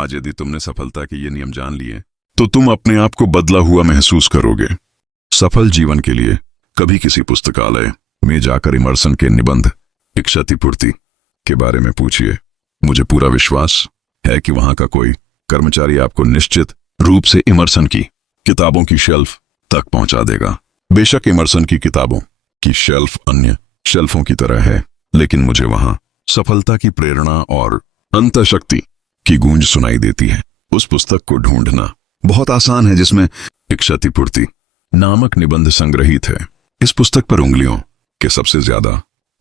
आज यदि तुमने सफलता के ये नियम जान लिए तो तुम अपने आप को बदला हुआ महसूस करोगे। सफल जीवन के लिए कभी किसी पुस्तकालय में जाकर इमर्सन के निबंध एक क्षतिपूर्ति के बारे में पूछिए। मुझे पूरा विश्वास है कि वहां का कोई कर्मचारी आपको निश्चित रूप से इमर्सन की किताबों की शेल्फ तक पहुंचा देगा। बेशक इमर्सन की किताबों की शेल्फ अन्य शेल्फों की तरह है, लेकिन मुझे वहां सफलता की प्रेरणा और अंतःशक्ति की गूंज सुनाई देती है। उस पुस्तक को ढूंढना बहुत आसान है जिसमें एक क्षतिपूर्ति नामक निबंध संग्रहित है। इस पुस्तक पर उंगलियों के सबसे ज्यादा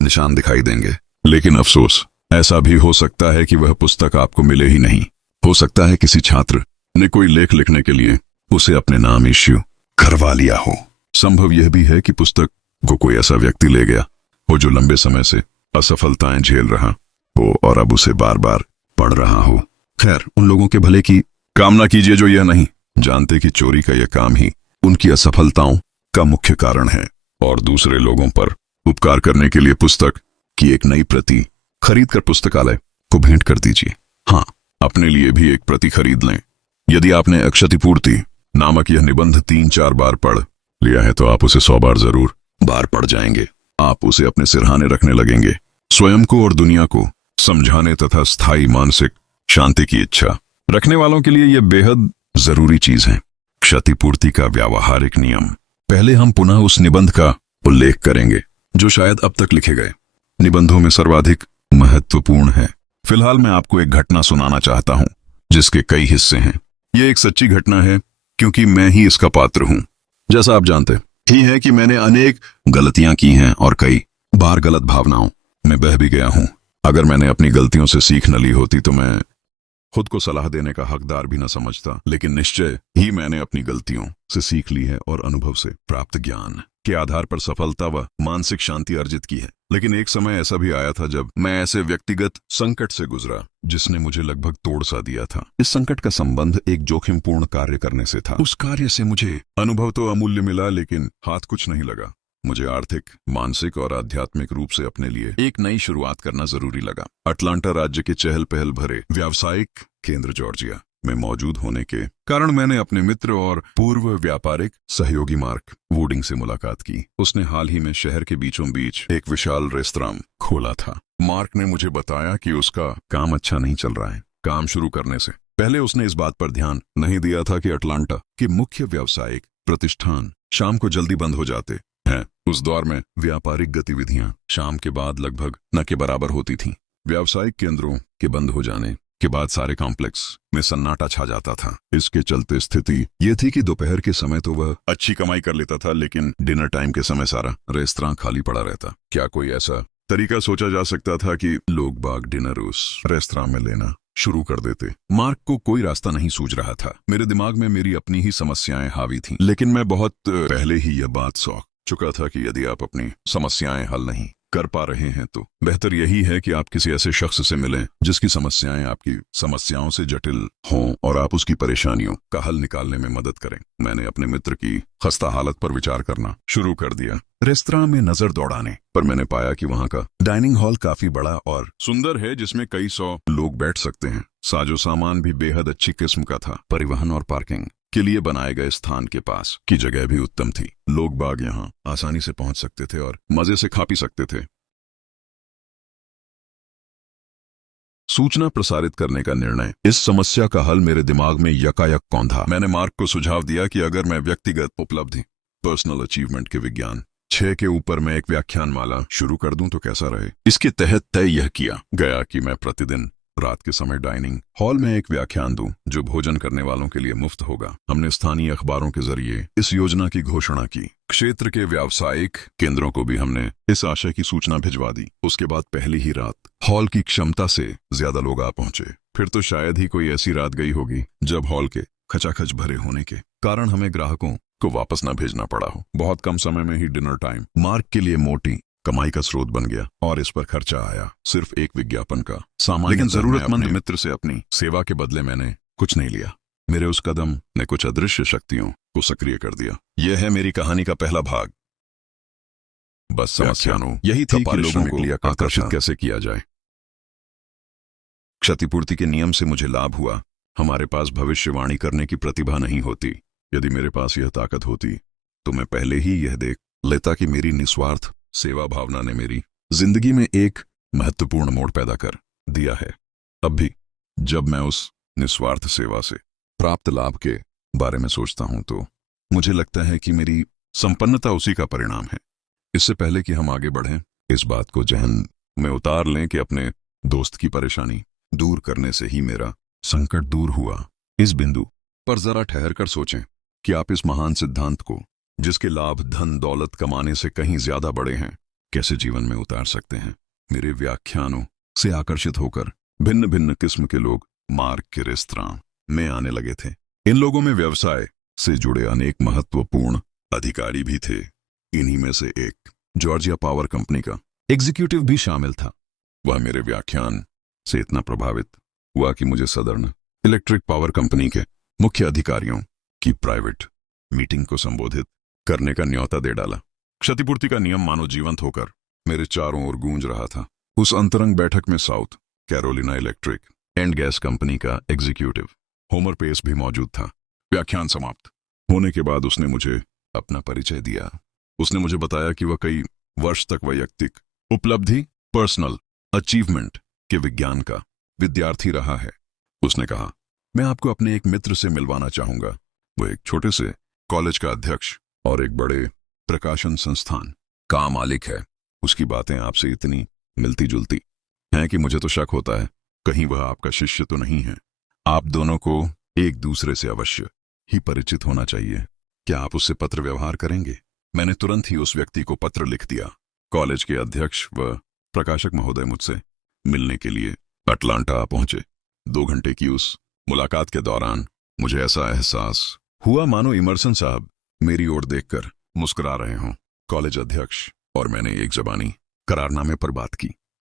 निशान दिखाई देंगे, लेकिन अफसोस ऐसा भी हो सकता है कि वह पुस्तक आपको मिले ही नहीं। हो सकता है किसी छात्र ने कोई लेख लिखने के लिए उसे अपने नाम इश्यू करवा लिया हो। संभव यह भी है कि पुस्तक को कोई ऐसा व्यक्ति ले गया हो जो लंबे समय से असफलताएं झेल रहा हो और अब उसे बार बार पढ़ रहा हो। खैर, उन लोगों के भले की कामना कीजिए जो यह नहीं जानते कि चोरी का यह काम ही उनकी असफलताओं का मुख्य कारण है, और दूसरे लोगों पर उपकार करने के लिए पुस्तक की एक नई प्रति खरीदकर पुस्तकालय को भेंट कर दीजिए। हाँ, अपने लिए भी एक प्रति खरीद लें। यदि आपने क्षतिपूर्ति नामक यह निबंध 3-4 बार पढ़ लिया है तो आप उसे 100 बार जरूर पढ़ जाएंगे। आप उसे अपने सिरहाने रखने लगेंगे। स्वयं को और दुनिया को समझाने तथा स्थायी मानसिक शांति की इच्छा रखने वालों के लिए यह बेहद जरूरी चीज है। क्षतिपूर्ति का व्यावहारिक नियम। पहले हम पुनः उस निबंध का उल्लेख करेंगे जो शायद अब तक लिखे गए निबंधों में सर्वाधिक महत्वपूर्ण है। फिलहाल मैं आपको एक घटना सुनाना चाहता हूं जिसके कई हिस्से हैं। यह एक सच्ची घटना है क्योंकि मैं ही इसका पात्र हूं। जैसा आप जानते ही हैं कि मैंने अनेक गलतियां की हैं और कई बार गलत भावनाओं में बह भी गया हूं। अगर मैंने अपनी गलतियों से सीख न ली होती तो मैं खुद को सलाह देने का हकदार भी न समझता, लेकिन निश्चय ही मैंने अपनी गलतियों से सीख ली है और अनुभव से प्राप्त ज्ञान के आधार पर सफलता व मानसिक शांति अर्जित की है। लेकिन एक समय ऐसा भी आया था जब मैं ऐसे व्यक्तिगत संकट से गुजरा जिसने मुझे लगभग तोड़ सा दिया था। इस संकट का संबंध एक जोखिमपूर्ण कार्य करने से था। उस कार्य से मुझे अनुभव तो अमूल्य मिला, लेकिन हाथ कुछ नहीं लगा। मुझे आर्थिक, मानसिक और आध्यात्मिक रूप से अपने लिए एक नई शुरुआत करना जरूरी लगा। अटलांटा राज्य के चहल पहल भरे व्यावसायिक केंद्र जॉर्जिया में मौजूद होने के कारण मैंने अपने मित्र और पूर्व व्यापारिक सहयोगी मार्क वुडिंग से मुलाकात की। उसने हाल ही में शहर के बीचों बीच एक विशाल रेस्तरां खोला था। मार्क ने मुझे बताया कि उसका काम अच्छा नहीं चल रहा है। काम शुरू करने से पहले उसने इस बात पर ध्यान नहीं दिया था कि अटलांटा के मुख्य व्यावसायिक प्रतिष्ठान शाम को जल्दी बंद हो जाते हैं। उस दौर में व्यापारिक गतिविधियां शाम के बाद लगभग न के बराबर होती थीं। व्यावसायिक केंद्रों के बंद हो जाने के बाद सारे कॉम्प्लेक्स में सन्नाटा छा जाता था। इसके चलते स्थिति ये थी कि दोपहर के समय तो वह अच्छी कमाई कर लेता था, लेकिन डिनर टाइम के समय सारा रेस्तरां खाली पड़ा रहता। क्या कोई ऐसा तरीका सोचा जा सकता था कि लोग बाग डिनर उस रेस्तरां में लेना शुरू कर देते? मार्क को कोई रास्ता नहीं सूझ रहा था। मेरे दिमाग में मेरी अपनी ही समस्याएं हावी थीं, लेकिन मैं बहुत पहले ही यह बात सोच चुका था कि यदि आप अपनी समस्याएं हल नहीं कर पा रहे हैं तो बेहतर यही है कि आप किसी ऐसे शख्स से मिलें जिसकी समस्याएं आपकी समस्याओं से जटिल हों और आप उसकी परेशानियों का हल निकालने में मदद करें। मैंने अपने मित्र की खस्ता हालत पर विचार करना शुरू कर दिया। रेस्तरां में नजर दौड़ाने पर मैंने पाया कि वहां का डाइनिंग हॉल काफी बड़ा और सुंदर है, जिसमें कई 100 लोग बैठ सकते हैं। साजो सामान भी बेहद अच्छी किस्म का था। परिवहन और पार्किंग के लिए बनाए गए स्थान के पास की जगह भी उत्तम थी। लोग बाग यहाँ आसानी से पहुंच सकते थे और मजे से खा पी सकते थे। सूचना प्रसारित करने का निर्णय, इस समस्या का हल मेरे दिमाग में यकायक कौंधा। मैंने मार्क को सुझाव दिया कि अगर मैं व्यक्तिगत उपलब्धि, पर्सनल अचीवमेंट के विज्ञान 6 के ऊपर मैं एक व्याख्यान माला शुरू कर दूं तो कैसा रहे। इसके तहत तय यह किया गया कि मैं प्रतिदिन रात के समय डाइनिंग हॉल में एक व्याख्यान दूं जो भोजन करने वालों के लिए मुफ्त होगा। हमने स्थानीय अखबारों के जरिए इस योजना की घोषणा की। क्षेत्र के व्यावसायिक केंद्रों को भी हमने इस आशय की सूचना भिजवा दी। उसके बाद पहली ही रात हॉल की क्षमता से ज्यादा लोग आ पहुंचे। फिर तो शायद ही कोई ऐसी रात गई होगी जब हॉल के खचाखच भरे होने के कारण हमें ग्राहकों को वापस न भेजना पड़ा हो। बहुत कम समय में ही डिनर टाइम मार्क के लिए मोटी कमाई का स्रोत बन गया और इस पर खर्चा आया सिर्फ एक विज्ञापन का सामान। लेकिन जरूरतमंद मित्र से अपनी सेवा के बदले मैंने कुछ नहीं लिया। मेरे उस कदम ने कुछ अदृश्य शक्तियों को सक्रिय कर दिया। यह है मेरी कहानी का पहला भाग। बस समस्या यही थी कि लोगों को आकर्षित कैसे किया जाए। क्षतिपूर्ति के नियम से मुझे लाभ हुआ। हमारे पास भविष्यवाणी करने की प्रतिभा नहीं होती। यदि मेरे पास यह ताकत होती तो मैं पहले ही यह देख लेता कि मेरी निस्वार्थ सेवा भावना ने मेरी जिंदगी में एक महत्वपूर्ण मोड़ पैदा कर दिया है। अब भी जब मैं उस निस्वार्थ सेवा से प्राप्त लाभ के बारे में सोचता हूं तो मुझे लगता है कि मेरी संपन्नता उसी का परिणाम है। इससे पहले कि हम आगे बढ़ें, इस बात को जहन में उतार लें कि अपने दोस्त की परेशानी दूर करने से ही मेरा संकट दूर हुआ। इस बिंदु पर जरा ठहर कर सोचें कि आप इस महान सिद्धांत को, जिसके लाभ धन दौलत कमाने से कहीं ज्यादा बड़े हैं, कैसे जीवन में उतार सकते हैं। मेरे व्याख्यानों से आकर्षित होकर भिन्न भिन्न किस्म के लोग मार्ग के रेस्तरां में आने लगे थे। इन लोगों में व्यवसाय से जुड़े अनेक महत्वपूर्ण अधिकारी भी थे। इन्हीं में से एक जॉर्जिया पावर कंपनी का एग्जीक्यूटिव भी शामिल था। वह मेरे व्याख्यान से इतना प्रभावित हुआ कि मुझे सदर्न इलेक्ट्रिक पावर कंपनी के मुख्य अधिकारियों की प्राइवेट मीटिंग को संबोधित करने का न्योता दे डाला। क्षतिपूर्ति का नियम मानो जीवंत होकर मेरे चारों ओर गूंज रहा था। उस अंतरंग बैठक में south Carolina electric and gas company का एग्जीक्यूटिव होमर पेस भी मौजूद था। व्याख्यान समाप्त होने के बाद उसने मुझे अपना परिचय दिया। उसने मुझे बताया कि वह कई वर्ष तक वैयक्तिक उपलब्धि, पर्सनल अचीवमेंट के विज्ञान का विद्यार्थी रहा है। उसने कहा, मैं आपको अपने एक मित्र से मिलवाना चाहूंगा। वो एक छोटे से कॉलेज का अध्यक्ष और एक बड़े प्रकाशन संस्थान का मालिक है। उसकी बातें आपसे इतनी मिलती जुलती हैं कि मुझे तो शक होता है कहीं वह आपका शिष्य तो नहीं है। आप दोनों को एक दूसरे से अवश्य ही परिचित होना चाहिए। क्या आप उससे पत्र व्यवहार करेंगे? मैंने तुरंत ही उस व्यक्ति को पत्र लिख दिया। कॉलेज के अध्यक्ष व प्रकाशक महोदय मुझसे मिलने के लिए अटलांटा पहुंचे। 2 घंटे की उस मुलाकात के दौरान मुझे ऐसा एहसास हुआ मानो इमर्सन साहब मेरी ओर देखकर मुस्कुरा रहे हों। कॉलेज अध्यक्ष और मैंने एक ज़बानी करारनामे पर बात की।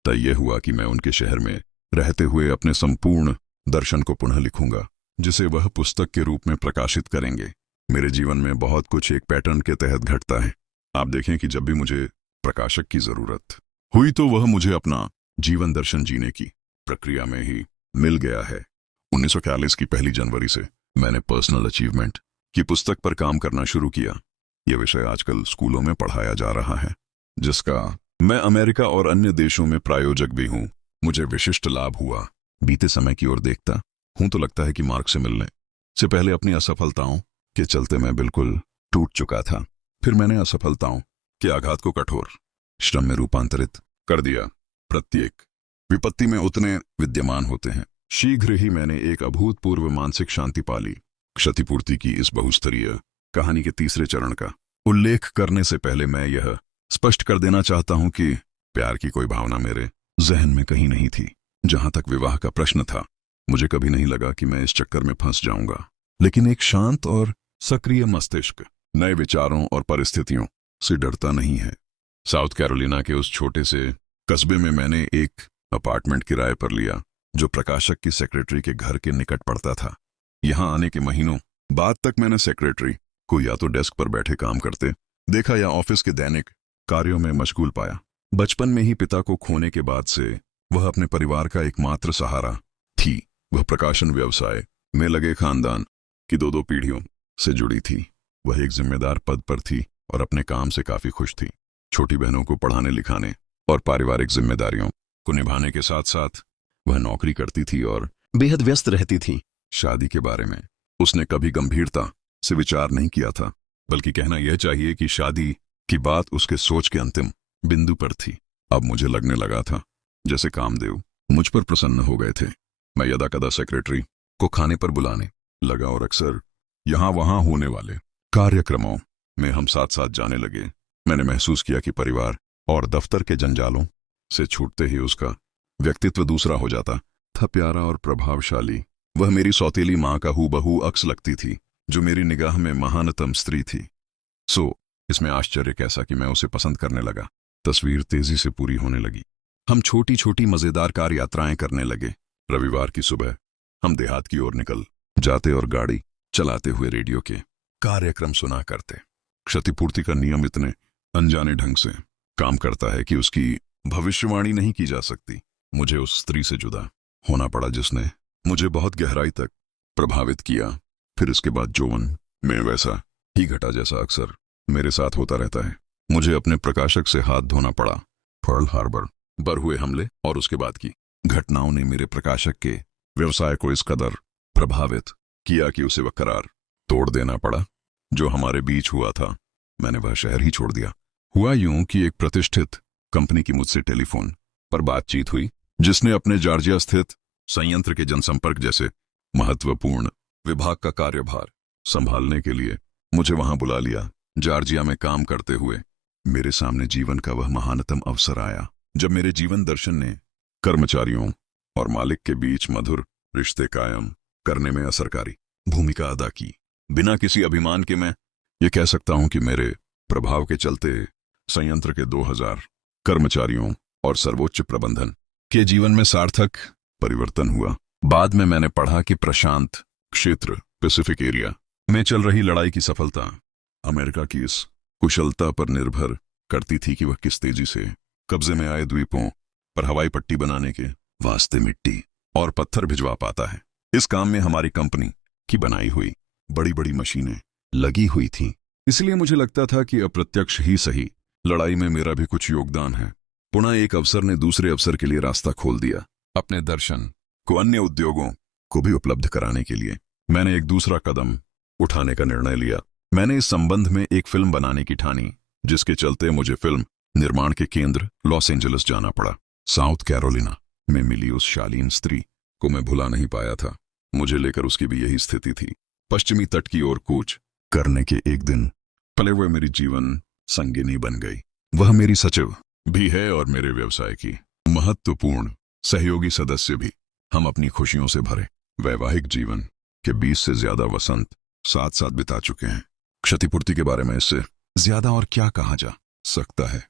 तय यह हुआ कि मैं उनके शहर में रहते हुए अपने संपूर्ण दर्शन को पुनः लिखूंगा, जिसे वह पुस्तक के रूप में प्रकाशित करेंगे। मेरे जीवन में बहुत कुछ एक पैटर्न के तहत घटता है। आप देखें कि जब भी मुझे प्रकाशक की जरूरत हुई तो वह मुझे अपना जीवन दर्शन जीने की प्रक्रिया में ही मिल गया है। 1941 की 1 जनवरी से मैंने पर्सनल अचीवमेंट की पुस्तक पर काम करना शुरू किया। यह विषय आजकल स्कूलों में पढ़ाया जा रहा है, जिसका मैं अमेरिका और अन्य देशों में प्रायोजक भी हूं। मुझे विशिष्ट लाभ हुआ। बीते समय की ओर देखता हूं तो लगता है कि मार्ग से मिलने से पहले अपनी असफलताओं के चलते मैं बिल्कुल टूट चुका था। फिर मैंने असफलताओं के आघात को कठोर श्रम में रूपांतरित कर दिया। प्रत्येक विपत्ति में उतने विद्यमान होते हैं। शीघ्र ही मैंने एक अभूतपूर्व मानसिक शांति पाली। क्षतिपूर्ति की इस बहुस्तरीय कहानी के तीसरे चरण का उल्लेख करने से पहले मैं यह स्पष्ट कर देना चाहता हूं कि प्यार की कोई भावना मेरे जहन में कहीं नहीं थी। जहां तक विवाह का प्रश्न था, मुझे कभी नहीं लगा कि मैं इस चक्कर में फंस जाऊंगा। लेकिन एक शांत और सक्रिय मस्तिष्क नए विचारों और परिस्थितियों से डरता नहीं है। साउथ कैरोलिना के उस छोटे से कस्बे में मैंने एक अपार्टमेंट किराए पर लिया, जो प्रकाशक की सेक्रेटरी के घर के निकट पड़ता था। यहां आने के महीनों बाद तक मैंने सेक्रेटरी को या तो डेस्क पर बैठे काम करते देखा या ऑफिस के दैनिक कार्यों में मशगूल पाया। बचपन में ही पिता को खोने के बाद से वह अपने परिवार का एकमात्र सहारा थी। वह प्रकाशन व्यवसाय में लगे खानदान की 2 पीढ़ियों से जुड़ी थी। वह एक जिम्मेदार पद पर थी और अपने काम से काफी खुश थी। छोटी बहनों को पढ़ाने लिखाने और पारिवारिक जिम्मेदारियों को निभाने के साथ साथ वह नौकरी करती थी और बेहद व्यस्त रहती थी। शादी के बारे में उसने कभी गंभीरता से विचार नहीं किया था, बल्कि कहना यह चाहिए कि शादी की बात उसके सोच के अंतिम बिंदु पर थी। अब मुझे लगने लगा था जैसे कामदेव मुझ पर प्रसन्न हो गए थे। मैं यदाकदा सेक्रेटरी को खाने पर बुलाने लगा और अक्सर यहां वहां होने वाले कार्यक्रमों में हम साथ साथ जाने लगे। मैंने महसूस किया कि परिवार और दफ्तर के जंजालों से छूटते ही उसका व्यक्तित्व दूसरा हो जाता था, प्यारा और प्रभावशाली। वह मेरी सौतेली माँ का हूबहू अक्स लगती थी, जो मेरी निगाह में महानतम स्त्री थी। इसमें आश्चर्य कैसा कि मैं उसे पसंद करने लगा। तस्वीर तेजी से पूरी होने लगी। हम छोटी छोटी मजेदार कार यात्राएं करने लगे। रविवार की सुबह हम देहात की ओर निकल जाते और गाड़ी चलाते हुए रेडियो के कार्यक्रम सुना करते। क्षतिपूर्ति का नियम इतने अनजाने ढंग से काम करता है कि उसकी भविष्यवाणी नहीं की जा सकती। मुझे उस स्त्री से जुदा होना पड़ा जिसने मुझे बहुत गहराई तक प्रभावित किया। फिर इसके बाद जौवन में वैसा ही घटा जैसा अक्सर मेरे साथ होता रहता है। मुझे अपने प्रकाशक से हाथ धोना पड़ा। पर्ल हार्बर पर हुए हमले और उसके बाद की घटनाओं ने मेरे प्रकाशक के व्यवसाय को इस कदर प्रभावित किया कि उसे वह करार तोड़ देना पड़ा जो हमारे बीच हुआ था। मैंने वह शहर ही छोड़ दिया। हुआ यूं कि एक प्रतिष्ठित कंपनी की मुझसे टेलीफोन पर बातचीत हुई, जिसने अपने जॉर्जिया स्थित संयंत्र के जनसंपर्क जैसे महत्वपूर्ण विभाग का कार्यभार संभालने के लिए मुझे वहां बुला लिया। जॉर्जिया में काम करते हुए मेरे सामने जीवन का वह महानतम अवसर आया जब मेरे जीवन दर्शन ने कर्मचारियों और मालिक के बीच मधुर रिश्ते कायम करने में असरकारी भूमिका अदा की। बिना किसी अभिमान के मैं ये कह सकता हूं कि मेरे प्रभाव के चलते संयंत्र के 2000 कर्मचारियों और सर्वोच्च प्रबंधन के जीवन में सार्थक परिवर्तन हुआ। बाद में मैंने पढ़ा कि प्रशांत क्षेत्र पैसिफिक एरिया में चल रही लड़ाई की सफलता अमेरिका की इस कुशलता पर निर्भर करती थी कि वह किस तेजी से कब्जे में आए द्वीपों पर हवाई पट्टी बनाने के वास्ते मिट्टी और पत्थर भिजवा पाता है। इस काम में हमारी कंपनी की बनाई हुई बड़ी बड़ी मशीनें लगी हुई थीं। इसलिए मुझे लगता था कि अप्रत्यक्ष ही सही लड़ाई में मेरा भी कुछ योगदान है। पुनः एक अवसर ने दूसरे अवसर के लिए रास्ता खोल दिया। अपने दर्शन को अन्य उद्योगों को भी उपलब्ध कराने के लिए मैंने एक दूसरा कदम उठाने का निर्णय लिया। मैंने इस संबंध में एक फिल्म बनाने की ठानी, जिसके चलते मुझे फिल्म निर्माण के केंद्र लॉस एंजलिस जाना पड़ा। साउथ कैरोलिना में मिली उस शालीन स्त्री को मैं भुला नहीं पाया था। मुझे लेकर उसकी भी यही स्थिति थी। पश्चिमी तट की ओर कूच करने के एक दिन पहले वह मेरी जीवन संगिनी बन गई। वह मेरी सचिव भी है और मेरे व्यवसाय की महत्वपूर्ण सहयोगी सदस्य भी। हम अपनी खुशियों से भरे वैवाहिक जीवन के 20 से ज्यादा वसंत साथ साथ बिता चुके हैं। क्षतिपूर्ति के बारे में इससे ज्यादा और क्या कहा जा सकता है।